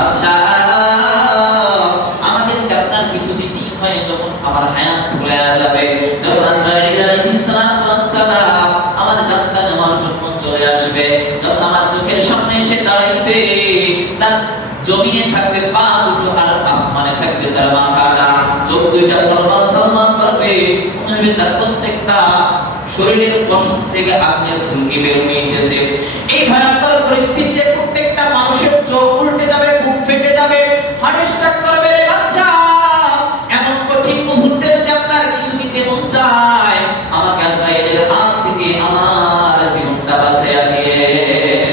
আচ্ছা আমাদেরকে আপনার কিছু দিতেই হয় যখন আমার হায়াত ফুলে যাবে, যখন আজরাইল আলাইহিস সালাম আমার জানটা নেওয়ার জন্য চলে আসবে, যখন আমার চোখের সামনে এসে দাঁড়াইবে, তার জমিনে থাকবে পা দুটো আর আসমানে থাকবে তার মাথাটা, চোখ দুইটা ঝলমল ঝলমল করবে, মনে হবে তার প্রত্যেকটা শরীরের পশম থেকে আগুনের ফুলকি বের হয়ে গেছে। এই ভয়ঙ্কর পরিস্থিতিতে প্রত্যেকটা মানুষের চোখ উল্টে যাবে, বুক ফেটে যাবে, হার্ট স্ট্রোক করবে। রে বাচ্চা, এমন কঠিন মুহূর্তে যদি আপনার কিছু দিতে মন চায়, আমাকে আজরাইলের হাত থেকে আমার জীবনটা বাঁচাইয়া দিয়ে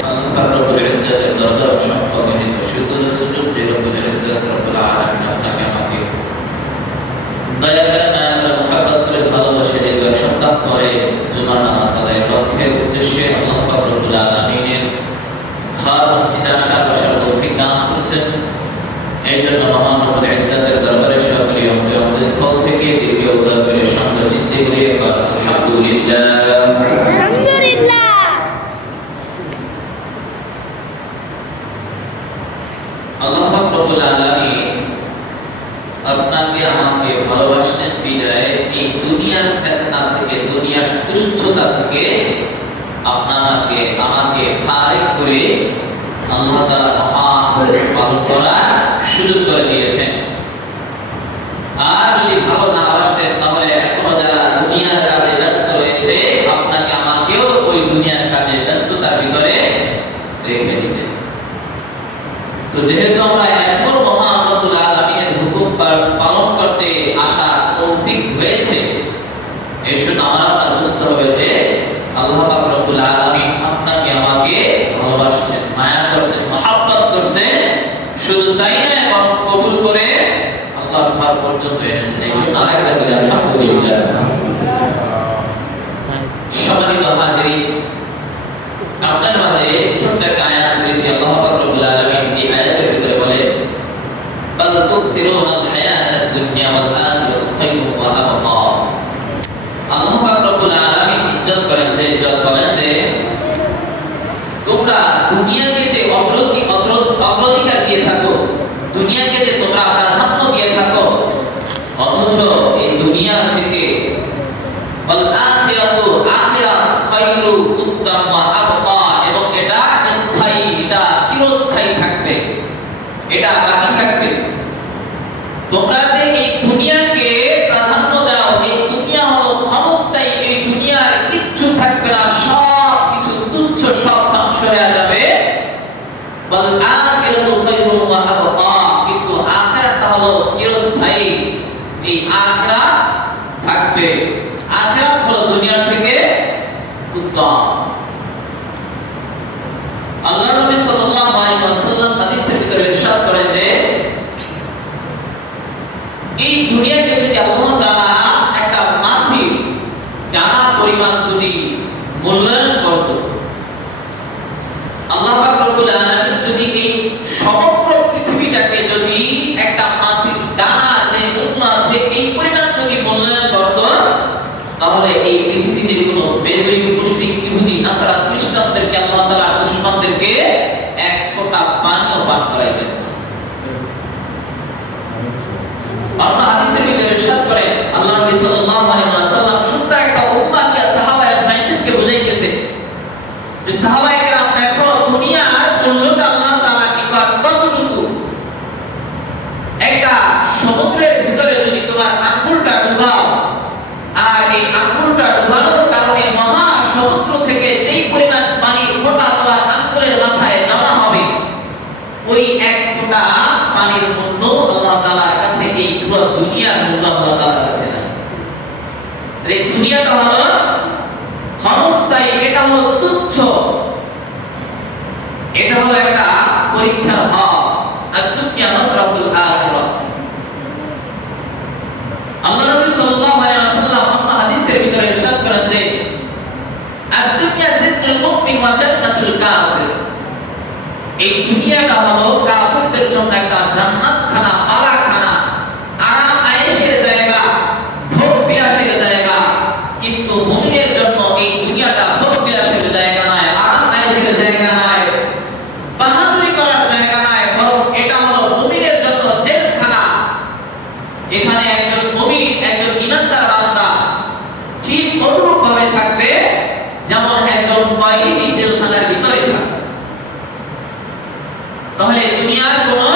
আল্লাহ রব্বুল ইজ্জতের দরবার সম্মানিত শুকর সুজুদ দিয়ে রব্বুল ইজ্জত রব্বুল আলামিন আপনাকে আমাকে দয়া করে মায়া করে মুহাব্বত করে ভালোবাসে দীর্ঘ সপ্তাহ পরে জুমার নামাজ আদায়ের লক্ষ্যে উদ্দেশ্যে আল্লাহ পাক রব্বুল আলামিনের ঘর মসজিদে আসার বসার তৌফিক দান করেছেন। এই জন্য মহান রব্বুল ইজ্জতের দরবারে সকলে আমাদের স্থল থেকে দীর্ঘ উজার করে শান্ত চিত্তে করে আলহামদুলিল্লাহ আলহামদুলিল্লাহ। আল্লাহ পাক রব্বুল আলামিন আপনাকে আমাকে ভালোবাসছেন বিদায় এই দুনিয়ার ফিতনা থেকে, দুনিয়ার তুচ্ছতা থেকে আপনাকে আমাকে ফারিক করে আল্লাহ তাআলা মহান পালন করার সুযোগ করে দিয়েছেন। আর যদি ভালো না বাসতেন তাহলে এখনো যারা দুনিয়ার কাজে ব্যস্ত রয়েছে আপনাকে আমাকেও ওই দুনিয়ার কাজে ব্যস্ততার ভিতরে রেখে দিতেন। তো যেহেতু আমরা এখন মহান রব্বুল আলামিনের হুকুম পালন করতে আসা তৌফিক হয়েছে, এই জন্য আমরা বুঝতে হবে যে আল্লাহ পাক রব্বুল আলামিন আপনাকে আমাকে ভালোবাসছেন, মায়া করছেন, মহব্বত করছেন। শুধু তাই না, বরং কবুল করে আল্লাহর ঘর পর্যন্ত এনেছেন। এই জন্য আরেকটা করে আলহামদুলিল্লাহ। সম্মানিত হাজিরিন, আপনার মাঝে ছোট্ট একটা আয়াত রয়েছে। আল্লাহ পাক রব্বুল আলামিন এই আয়াতের ভিতরে বলেন, বাল তুকসিরুনাল হায়াতাদ দুনিয়া ওয়াল আখিরাতু খায়রুন ওয়া আবকা। আল্লাহ পাক রব্বুল আলামিন ইজ্জত করেন যে তোমরা দুনিয়াকে যে অগ্রাধিকার দিয়ে থাকো, দুনিয়াকে যে তোমরা প্রাধান্য দিয়ে থাকো, অথচ এই দুনিয়া থেকে ওয়াল আখিরাতু আখিরাত খায়রু উত্তম ওয়া আবকা, এবং এটা স্থায়ী, এটা চিরস্থায়ী থাকবে, এটা বাকি থাকবে। তোমরা যে এই দুনিয়াকে প্রাধান্য দাও, এই দুনিয়া হলো ক্ষণস্থায়ী, এই দুনিয়ার কিচ্ছু থাকবে না, সব কিছু তুচ্ছ, সব ধ্বংস হয়ে যাবে। বল আখিরাতু খায়রুন ওয়া আবকা, কিন্তু আখিরাত হলো চিরস্থায়ী, এই আখিরাত থাকবে। আখিরাত হলো দুনিয়া থেকে উত্তম। আল্লাহ নবী সাল্লাল্লাহু আলাইহি ওয়াসাল্লাম হাদিসের ভিতরে ইরশাদ করেন যে এই দুনিয়াকে যদি আল্লাহ তাআলা একটা মাছির ডানা পরিমাণ যদি মূল্যায়ন করত, আল্লাহ পাক রব্বুল আলামিন যদি এই সমগ্র পৃথিবীটাকে যদি একটা মাছির ডানা যে মূল্য আছে এই পরিমাণ যদি মূল্যায়ন করত, তাহলে এই পৃথিবীতে কোনো বেদুইন মুশরিক ইহুদি নাসারা খ্রিস্টানদেরকে আল্লাহ তাআলা দুশমনদেরকে এক ফোঁটা পানিও পান করাইতেন না। আল্লাহ হাদিসের ভিতরে ইরশাদ করেন, আল্লাহ নবী সাল্লাল্লাহু আলাইহি ওয়াসাল্লাম সুন্দর একটা উম্মাহকে সাহাবায়ে আজমাইনকে বুঝাইতেছে যে সাহাবায়ে কেরাম দেখো দুনিয়ার মূল্যটা আল্লাহ তাআলা নিকট কতটুকু। একটা সমুদ্রের ভিতরে যদি তোমার আঙ্গুলটা ডুবাও, আর এই আঙ্গুলটা ডুবানোর কারণে মহা সমুদ্র থেকে যেই পরিমাণ পানি ফোঁটা তোমার আঙ্গুলের মাথায় জমা হবে, ওই এক ফোঁটা পানির মূল্য আল্লাহ তাআলার কাছে এই পুরো দুনিয়ার মূল্য আল্লাহ তাআলার কাছে না। এই দুনিয়াটা হলো ক্ষণস্থায়ী, এটা হলো তুচ্ছ, এটা হলো একটা পরীক্ষার হক। আর দুনিয়া মাসরাফুল আখিরাহ। আল্লাহ নবী সাল্লাল্লাহু আলাইহি ওয়াসাল্লাম আল্লাহ হাদিসের ভিতরে ইরশাদ করেন যে আদ-দুনিয়া সিজনুল মুমিন ওয়া জান্নাতুল কাফির। এই দুনিয়াটা হলো কাফিরদের জন্য একটা জান্নাতখানা, পালাখানা, আরাম আয়েশের জায়গা, ভোগ বিলাসের জায়গা। কিন্তু মুমিনের জন্য এই দুনিয়াটা ভোগ বিলাসের জায়গা নয়, আরাম আয়েশের জায়গা নয়, বাহাদুরি করার জায়গা নয়, বরং দুনিয়ার কোনো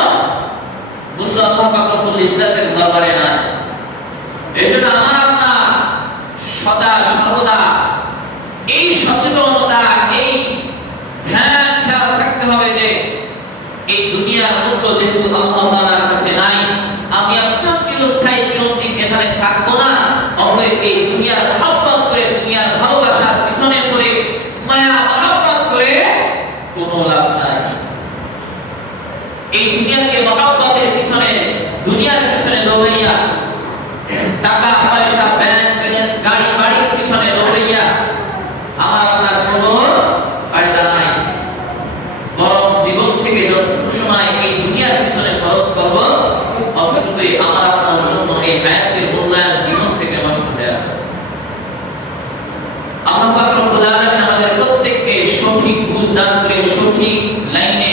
মূল্য আল্লাহ পাক রব্বুল ইজ্জাতের দরবারে নাই। এজন্য আমার আপনার সদা সর্বদা এই সচেতনতা, এই ধ্যান খেয়াল থাকতে হবে যে এই দুনিয়ার মূল্য যেহেতু আল্লাহ তাআলার কাছে নাই, আমি আপনার চিরস্থায়ী চিরঞ্জীব এখানে থাকবো না। অতএব এই দুনিয়ার মহব্বত করে, দুনিয়ার ভালোবাসার পিছনে পড়ে, মায়া মহব্বত করে কোনো লাভ নাই। এই দুনিয়াকে মহব্বতের পিছনে, দুনিয়ার পিছনে দৌড়াইয়া, টাকা পয়সা ব্যাংক ব্যালেন্স গাড়ি বাড়ির পিছনে দৌড়াইয়া আমার আপনার কোনো ফায়দা নাই। বরং জীবন থেকে যতটুকু সময় এই দুনিয়ার পিছনে খরচ করব, অবশ্যই আমার আপনার জন্য এই হায়াতের মূল্যায়ন জীবন থেকে নষ্ট হয়ে যাবে। আল্লাহ পাক রব্বুল আলামিন আমাদের প্রত্যেককে সঠিক বুঝ দান করে সঠিক লাইনে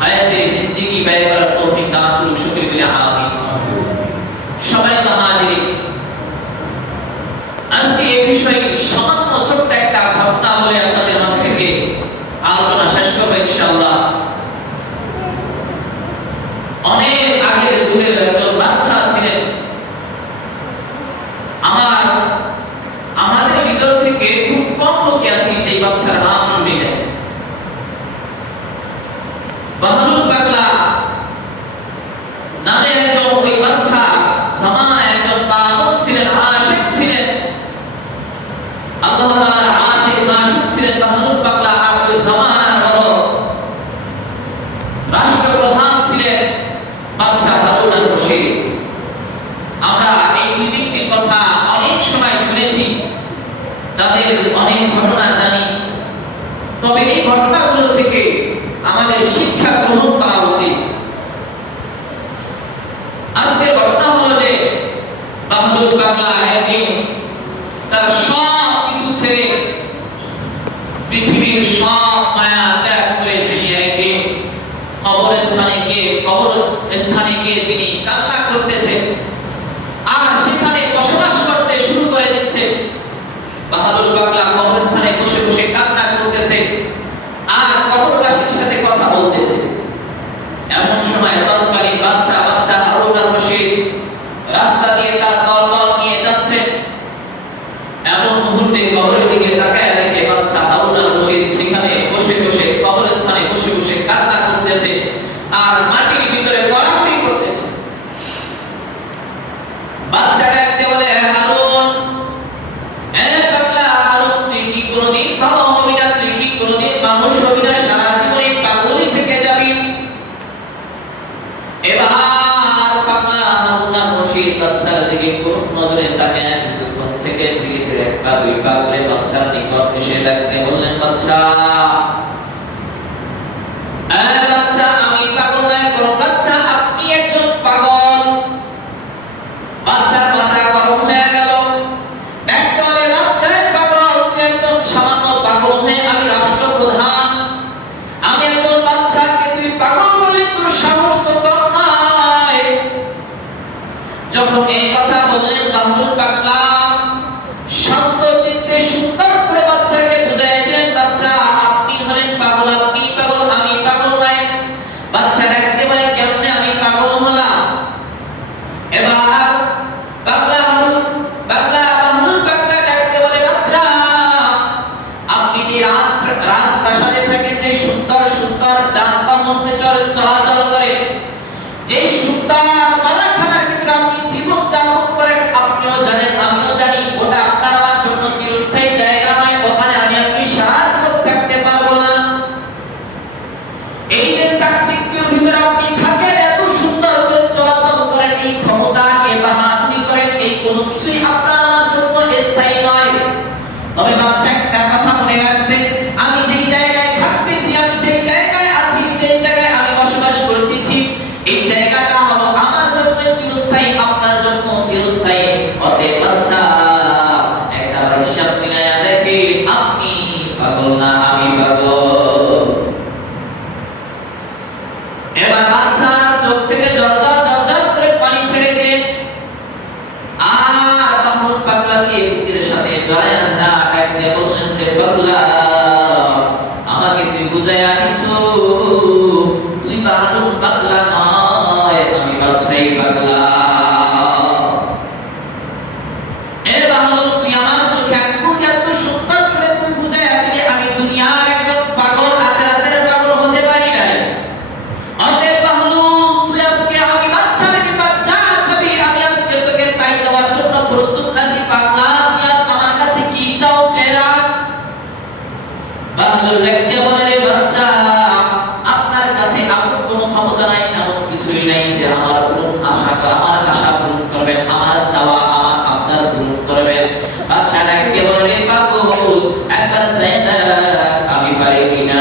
হায়াতের জিন্দেগি ব্যয় করার তৌফিক দান করুন। শুকর বলি আমিন। সম্মানিত হাজিরিন, আজকে এই বিষয়ে সামান্য ছোট্ট একটা ঘটনা বলে আপনাদের মাঝ থেকে আলোচনা শেষ করব ইনশাআল্লাহ। অনেক আগের যুগের একজন বাদশা ছিলেন। আমাদের ভিতর থেকে খুব কম লোক আছে যে বাদশার নাম শুনে নেয়। বাহলুল পাগলা নামে একজন ওই বাদশা জামানায় একজন পাগল ছিলেন, আশিক ছিলেন, আল্লাহ তাআলার আশিক মাশুক ছিলেন বাহলুল পাগলা। আর ওই জামানার বড় রাষ্ট্রপ্রধান ছিলেন বাদশা হারুন আল রশিদ। আমরা এই দুই ব্যক্তির কথা অনেক সময় শুনেছি, তাদের অনেক ঘটনা জানি, তবে এই ঘটনাগুলো থেকে আমাদের শিক্ষা গ্রহণ করা উচিত। আজকের ঘটনা হলো যে বাহলুল পাগলা একদিন তার সব কিছু ছেড়ে, পৃথিবীর সব মায়া ত্যাগ করে তিনি একদিন কবরস্থানে গিয়ে তিনি কান্না করতেছে আর সেখানে বসবাস করতে শুরু করে দিচ্ছে। বাহলুল পাগলা কবরস্থানে বসে বসে কান্না করতেছে আর কবরবাসীর সাথে কথা বলতেছে। এমন সময় তৎকালীন বাদশা হারুন আল রশিদ রাস্তা দিয়ে তার দলবল নিয়ে যাচ্ছে। এমন মুহূর্তে কবরের দিকে তাকায় দেখে বাদশা হারুন আল রশিদ সেখানে বসে বসে কবরস্থানে বসে বসে কান্না করতেছে আর মাটির ভিতরে গড়াগড়ি করতেছে। বাদশা ডাকতে বলে, হারুন, পাগলা হারুন, তুই কি কোনোদিন ভালো হবি না? তুই কি কোনোদিন মানুষ হবি না? সারা জীবন এই পাগলই থেকে যাবি? এবার পাগলা হারুন আল রশিদ বাদশার দিকে করুণ নজরে তাকায় কিছুক্ষণ থেকে ধীরে ধীরে এক পা দুই পা করে বাদশার নিকট এসে ডাকতে বললেন, বাদশা, বাদশা, আমি পাগল নয়, বরং বাদশা আপনি একজন পাগল। বাদশার মাথা গরম হয়ে গেল। একদলে রাজ্যের পাগল, তুই একজন সামান্য পাগল হয়ে আমি রাষ্ট্রপ্রধান, আমি একজন বাদশাকে তুই পাগল বলে তোর সাহস তো কম নয়। যখন এই কথা বললেন বাহলুল পাগলা শান্ত চিত্তে সুন্দর করে বাদশাকে বুঝাই দিলেন, বাদশা আপনি হলেন পাগল, আপনি পাগল, আমি পাগল নয়। বাদশা ডাকতে বলে, কেমনে আমি পাগল হলাম? এবার বাহলুল পাগলা ডাকতে বলে, বাদশা আপনি যে রাজপ্রাসাদে থাকেন, যে সুন্দর সুন্দর যানবাহন চলাচল করে, যে সুন্দর বালাখানার ভিতরে আপনি জীবন যাপন করেন, আপনিও জানেন আমিও জানি ওটা আপনার আমার জন্য চিরস্থায়ী জায়গা নয়, ওখানে আমি আপনি সারা জীবন থাকতে পারবো না। এই যে চাকচিক্যের ভিতরে আপনি থাকেন, এত সুন্দর করে চলাচল করেন, এই ক্ষমতা, এই বাহাদুরি করেন, এই কোনো কিছুই আপনার আমার জন্য স্থায়ী নয়। তবে বাচ্চা একটা কথা মনে রাখবেন, আমি যেই জায়গায় থাকতেছি, আমি যেই জায়গায় আছি, যেই জায়গায় আমি বসবাস করতেছি, এই জায়গাটা হলো আমার জন্য চিরস্থায়ী, আপনার জন্য চিরস্থায়ী। অতএব বাচ্চা একবার হিসাব মিলায়া দেখেন, আপনি পাগল না আমি পাগল। এবার বাচ্চা চোখ থেকে জর্জর করে পানি ছেড়ে দিলেন আর বাহলুল পাগলাকে বুকের সাথে জড়ায়া ডাকতে বললেন, রে পাগলা, আমাকে তুই বুঝাইয়া দিছো, তুই বাহলুল পাগলা নয়, আমি বাদশাহী পাগলা। এর বাহন তুই আমার চোখে এত সুন্দর করে তুই বুঝাইয়া দিলি, আমি দুনিয়ার একজন পাগল, আখিরাতের পাগল হতে পারি নাই। অতএব বাহন তুই আজকে আমি বাদশার নিকট যা চাবি, আমি আজকে তোকে তাই দেওয়ার জন্য প্রস্তুত আছি। পাগলা তুই আজ আমার কাছে কি চাও চেরা? বাহলুল দেখতে বলে, রে বাদশা, আপনার কাছে এমন কোনো ক্ষমতা নাই, এমন কিছুই নাই যে আমার আশা পূরণ করবেন, আমার চাওয়া আমার আপনার পূরণ করবেন। বাদশা দেখতে বলে, রে পাগল, একবার চাই না আমি পারি কিনা।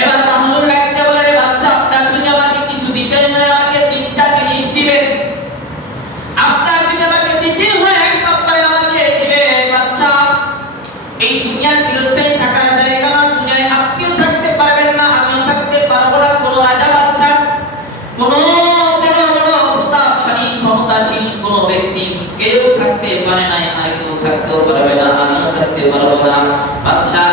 এবার বাহলুল দেখতে বলে, রে বাদশা, আপনার যদি আমাকে কিছু দিতে হয়, আমাকে তিনটা জিনিস দিবেন। আপনার যদি আমাকে দিতে হয়, এক নম্বরে আমাকে দিবেন বাদশা, এই দুনিয়া চিরস্থায়ী থাকার জায়গা না, দুনিয়ায় আপনিও থাকতে পারবেন না, আমিও থাকতে পারবো না। কোন রাজা বাদশা, কোন বড় বড় প্রতাপশালী ক্ষমতাশীল কোন ব্যক্তি কেউ থাকতে পারে না, আর কেউ থাকতেও পারবে না, আমিও থাকতে পারবো না। বাদশা,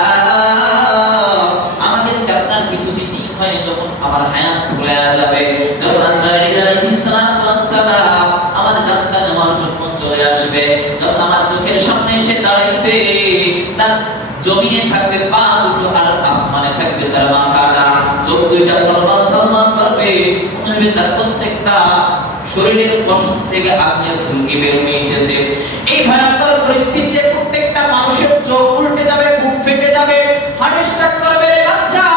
আমাকে যদি আপনার কিছু দিতেই হয়, যখন আমার হায়াত ফুলে যাবে, যখন আজরাইল আলাইহিস সালাম আমার জানটা নেওয়ার জন্য চলে আসবে, যখন আমার চোখের সামনে এসে দাঁড়াইবে, তার জমিনে থাকবে পা দুটো আর আসমানে থাকবে তার মাথাটা, চোখ দুইটা ঝলমল করবে, মনে হবে তার প্রত্যেকটা শরীরের পশম থেকে আগুনের ফুলকি বের হইতেছে। এই ভয়ঙ্কর পরিস্থিতিতে প্রত্যেকটা মানুষের চোখ উল্টে যাবে, বুক ফেটে যাবে, হার্ট স্ট্রোক করবে। রে বাদশা,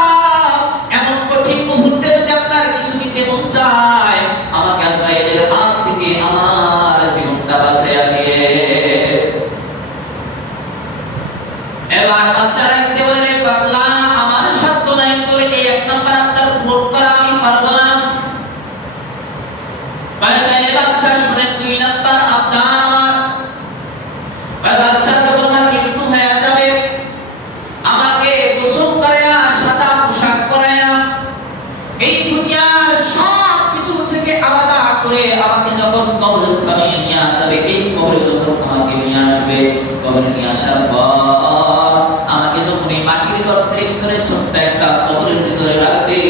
এমন কঠিন মুহূর্তে যদি আপনার কিছু দিতে মন চায়, আমাকে আজরাইলের হাত থেকে আমার জীবনটা বাঁচাইয়া দিয়ে। এবার বাদশা ডাকতে বলে, পাগলা, আমার সাধ্য নাই তোর এই এক নাম্বার আত্মার পূরণ করা, আমি পারবো না। তাই বাদশা শুনেন, দুই নাম্বার আত্মা আমার। বাদশা যখন আমার মৃত্যু হয়ে যাবে, আমাকে গোসল করায়া, সাদা পোশাক পরায়া, এই দুনিয়ার সব কিছু থেকে আলাদা করে আমাকে যখন কবরস্থানে নিয়ে যাবে, এই কবরে যখন আমাকে নিয়ে আসবে, কবরে নিয়ে আসার পর আমাকে যখন এই মাটির গর্তের ভিতরে ছোট্ট একটা কবরের ভিতরে রাখবে,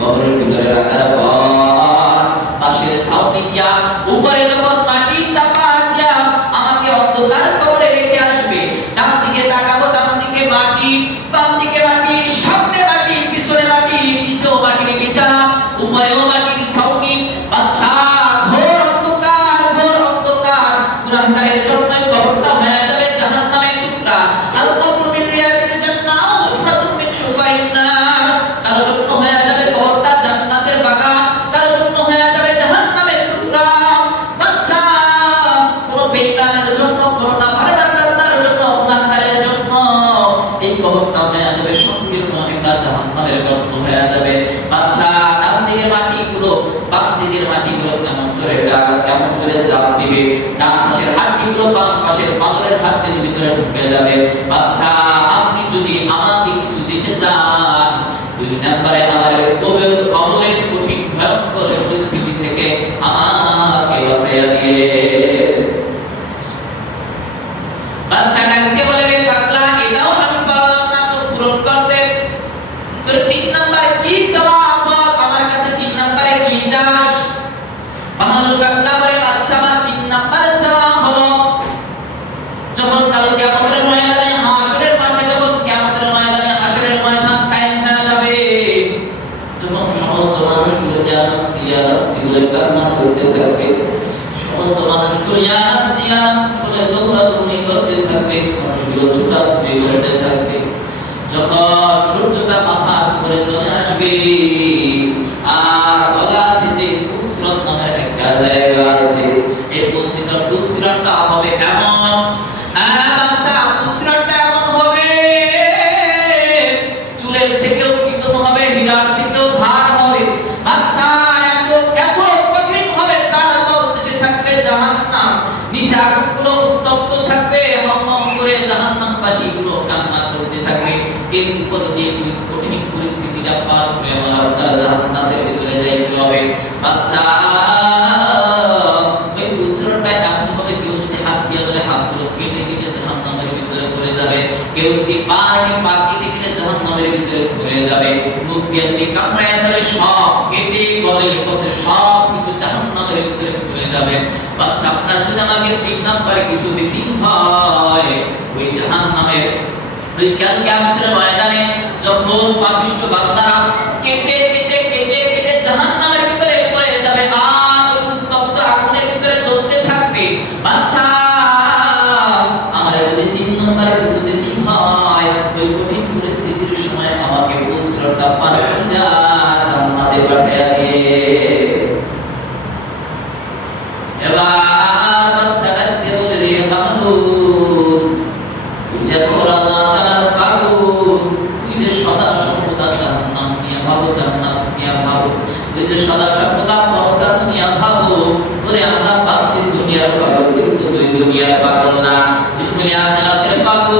কবরের ভিতরে রাখার পর পাশের ছাউনি দিয়া উপরে যখন মাটি চাপা দিয়া আমাকে অন্ধকার কবরে রেখে আসবে, ডান দিকে তাকাবো, ডান দিকে মাটি, বাম দিকে মাটি, সামনে মাটি, পিছনে মাটি, নিচেও মাটির বিছানা, উপরেও মাটির ছাউনি। বাদশা, ঘোর অন্ধকার, চূড়ান্তের জন্য কবরটা হয়ে যাবে জাহান্নামের টুকরা। আল কবরু মিন রিয়াদিল জান্নাহ ওয়া উফরাতুম মিন হুফাইন নার। তার জন্য হয়ে যাবে কবরটা জান্নাতের বাগান, তার জন্য হয়ে যাবে জাহান্নামের টুকরা। বাদশা, কোন বেঈমানের জন্য, কোন নাফরমানের জন্য, গুনাহগারের জন্য এই কবরটা হয়ে যাবে সংকীর্ণ একটা জাহান্নামের গর্ত হয়ে যাবে। বাদশা, ডান দিকের মাটিগুলো, বাম দিকের মাটিগুলো কেমন করে চাপ দিবে, ডান পাশের হাড়গুলো বাম পাশের পাথরের হাড়ের ভিতরে ঢুকে যাবে। বাদশা, আপনি যদি আমাকে কিছু দিতে চান, দুই নম্বরে আমার কবরের কঠিন ভয়ঙ্কর পরিস্থিতি থেকে আমাকে বাঁচাইয়া দিয়ে। বাদশা ডাকতে বলে, রে পাগলা, এটাও আমি পারলাম না তোর পূরণ করতে, তোর তিন নম্বরে কি চাওয়া বল, আমার কাছে তিন নম্বরে কি চাস? বাহাদুর পাগলা বলে, বাদশা, আমার তিন নম্বরে চাওয়া হলো, যখন কাল কিয়ামতের ময়দানে হাসরের মাঠে, যখন কিয়ামতের ময়দানে হাসরের ময়দান কায়েম হয়ে যাবে, যখন সমস্ত মানুষগুলো ইয়া নাফসি বলে কান্না করতে থাকবে, সমস্ত মানুষগুলো ইয়া নাফসি বলে দৌড়াদৌড়ি করতে থাকবে, মানুষগুলো ছোটাছুটি করতে থাকবে, যখন সূর্যটা মাথার উপরে চলে আসবে, আর বলা আছে যে পুলসিরাত নামের একটা জায়গা আছে, এই পুলসিরাতটা হবে এমন, বাচ্চা, পুলসিরাতটা এমন হবে, চুলের থেকেও চিকন হবে, হীরার থেকেও ধার হবে। বাচ্চা, এত কঠিন হবে, তার তলদেশে থাকবে জাহান্নাম, নিচে আগুনগুলো উত্তপ্ত থাকবে, হম করে জাহান্নামবাসীগুলো কান্না করতে থাকবে। এর উপর দিয়ে কঠিন পরিস্থিতিটা পার করে আমার আপনার জাহান্নামের ভিতরে যাইতে হবে। বাচ্চা, ওই পুলসিরাতটা এমন হবে, কেউ যদি হাত দিয়ে ধরে হাতগুলো কেটে কেটে জাহান্নামের ভিতরে পড়ে যাবে, কেউ যদি পা কেটে কেটে জাহান্নামের ভিতরে পড়ে যাবে, মুখ দিয়ে যদি কামড়ায় ধরে সব কেটে গলে কষে সব কিছু জাহান্নামের ভিতরে চলে যাবে। বাচ্চা আপনার যদি আমাকে 3 নাম্বার কিছু দিতে হয়, ওই জাহান্নামের ওই কাল কিয়ামতের ময়দানে যখন পাপিষ্ঠ বান্দারা কেটে কেটে কেটে কেটে জাহান্নামের ভিতরে পড়ে যাবে আর ওই উত্তপ্ত আগুনের ভিতরে জ্বলতে থাকবে। বাচ্চা আমার যদি 3 নাম্বার কিছু দিতে হয়, ওই কঠিন পরিস্থিতির সময় আমাকে পুত্রটা পাঠিয়ে জান্নাতে পাঠিয়ে দিয়ে। এবার বাচ্চাটা বলে রে বাহলুল, তুই যে আল্লাহ তাআলার পাগল, তুই যে সদা সর্বদা জাহান্নাম নিয়ে ভাবো, জান্নাত নিয়ে ভাবো, তুই যে সদা সর্বদা পরকাল নিয়ে ভাবো। তোরে আমরা ভাবছি দুনিয়ার পাগল, কিন্তু তুই দুনিয়ার পাগল না, তুই দুনিয়া আখিরাতের পাগল।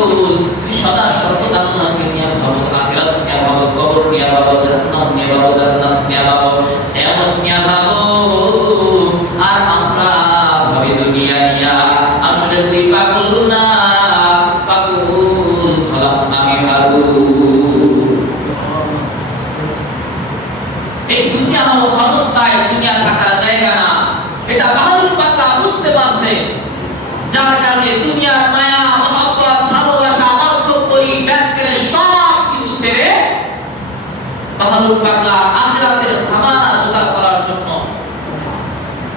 তুই সদা সর্বদা আল্লাহকে নিয়ে ভাবো, আখিরাত নিয়ে ভাবো, কবর নিয়ে ভাবো, জাহান্নাম নিয়ে ভাবো, জান্নাত নিয়ে ভাবো, কিয়ামত নিয়ে ভাবো। আর আমরা ভাবি দুনিয়া নিয়া। আসলে তুই পাগল না, পাগল হলাম আমি হারু। এই দুনিয়া হলো ক্ষণস্থায়ী, দুনিয়া থাকার জায়গা না। এটা বাহাদুর পাগলা বুঝতে পারছে, যার কারণে দুনিয়ার মায়া মহব্বত ভালোবাসা অর্থ করি ব্যাগ করে সব কিছু ছেড়ে বাহাদুর পাগলা আখিরাতের সামানা জোগাড় করার জন্য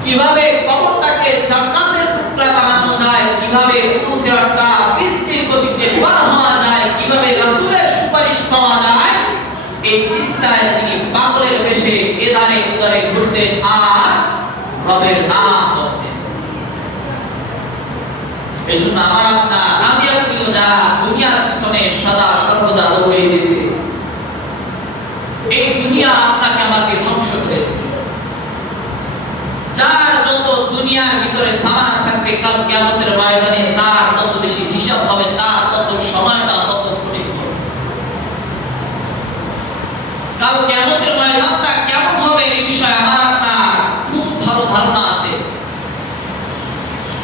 কিভাবে কবরটাকে জান্নাতের টুকরা বানানো যায়, কিভাবে সিরাতটা বৃষ্টির গতিতে পার হওয়া যায়, কিভাবে রাসূলের সুপারিশ পাওয়া যায়, এই চিন্তায় তিনি পাগলের বেশে এদারে উদারে ঘুরতেন আর রবের নাম জপতেন। এজন্য আমার আপনার আমি আপনিও যারা দুনিয়ার পিছনে সদা সর্বদা দৌড়ে দিয়েছে, এই দুনিয়া আপনাকে আমাকে ধ্বংস করে দেবে। যার যত দুনিয়ার ভিতরে সামানা থাকবে, কাল কিয়ামতের ময়দানে তার তত বেশি হিসাব হবে, তার তত সময়টা তত কঠিন হবে। কাল কিয়ামতের ময়দানটা কেমন হবে এই বিষয়ে আমার আপনার খুব ভালো ধারণা আছে,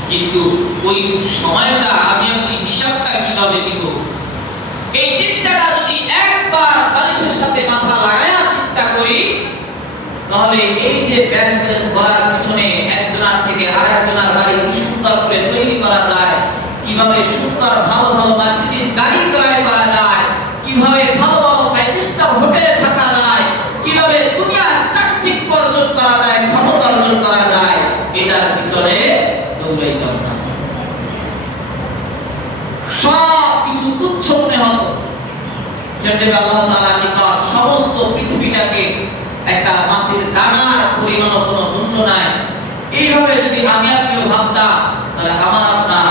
কিন্তু ওই সময়টা আমি আপনি হিসাবটা কিভাবে দিব, এই চিন্তাটা যদি একবার বালিশের সাথে মাথা লাগায়া চিন্তা করি, তাহলে এই যে ব্যালেন্স করার পিছনে একজনের থেকে আরেকজনের বাড়ি কি সুন্দর করে তৈরি করা যায়, কিভাবে সুন্দর ভালো ভালো মার্সিডিজ গাড়ি ক্রয় করা যায়, কিভাবে ভালো ভালো ফাইভ স্টার হোটেলে থাকা যায়, কিভাবে দুনিয়ার চাকচিক্য অর্জন করা যায়, ক্ষমতা অর্জন করা যায়, এটার পিছনে দৌড়াইতাম না। সব কিছু তুচ্ছ মনে হতো, যেটা আল্লাহ তাআলা নিকট সমস্ত পৃথিবীটাকে একটা মাছের দানার পরিমাণ কোনো মূল্য নাই। এইভাবে যদি আমি আপনিও ভাবতাম, তাহলে আমার আপনার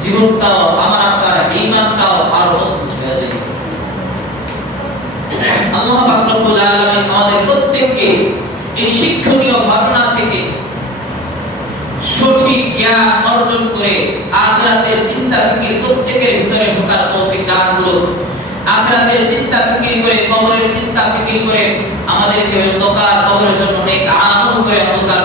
জীবনটাও, আমার আপনার ঈমানটাও আরো মজবুত হয়ে যাবে। আল্লাহ পাক রব্বুল আলামিন আমাদের প্রত্যেককে এই শিক্ষণীয় ঘটনা থেকে সঠিক জ্ঞান অর্জন করে আখিরাতের চিন্তা ফিকির প্রত্যেকের ভিতরে ঢোকার তৌফিক দান করুন। আখিরাতের চিন্তা ফিকির করে, কবরের চিন্তা ফিকির করে আমাদেরকে অন্ধকার কবরের জন্য নেক আমল করে অন্ধকার